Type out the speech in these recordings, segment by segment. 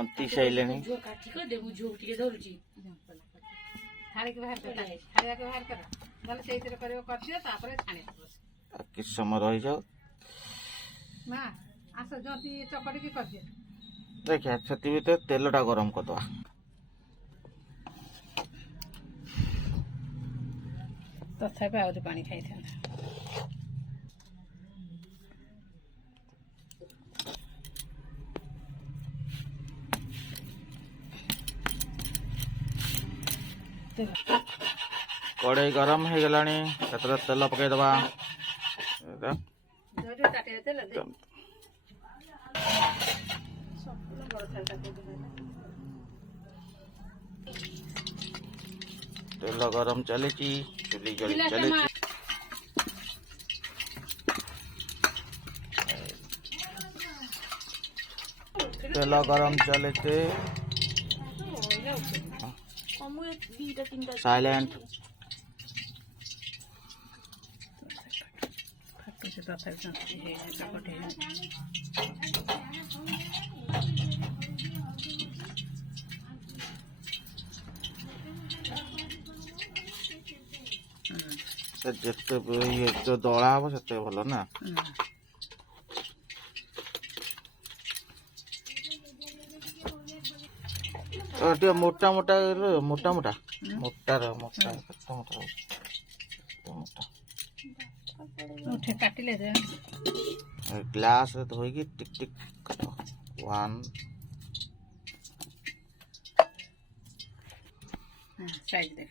जंती साइलेनी किस समय रही जाओ देखिए से तेलटा गरम करदे तथापि आउरी पानी खाई कड़े गरम हो गलानी तेल पकईदबा तेल गरम चली चुली जली चली तेल गरम चले साइलेंट जिते जो दला हम से भल ना मोटा मोटा मोटा मोटा मोटार मोटा मोटा काटिले ग्लास धोईकी टिक टिक काट 1 साइड देख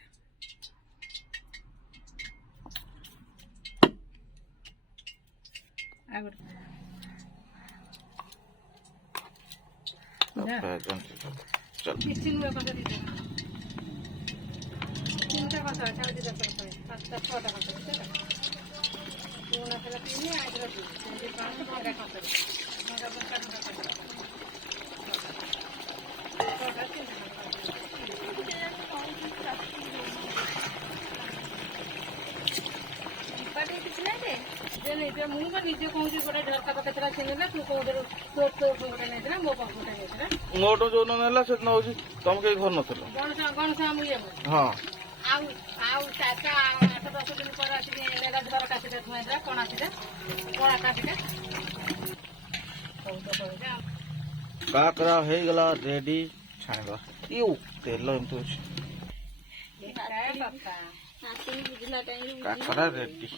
चल निजे कहूँ गोटे झरका पकेला से तू कौन मो पास मोटो जो ना से तुम कहीं घर नथिल गणसा मुझे हाँ चाचा 8-10 दिन पर आसिक घर काटिदे कण आसिदे कड़ा काटिदे काकरा हो गला रेडी छाणवा यू तेल एमती काकरा रेडी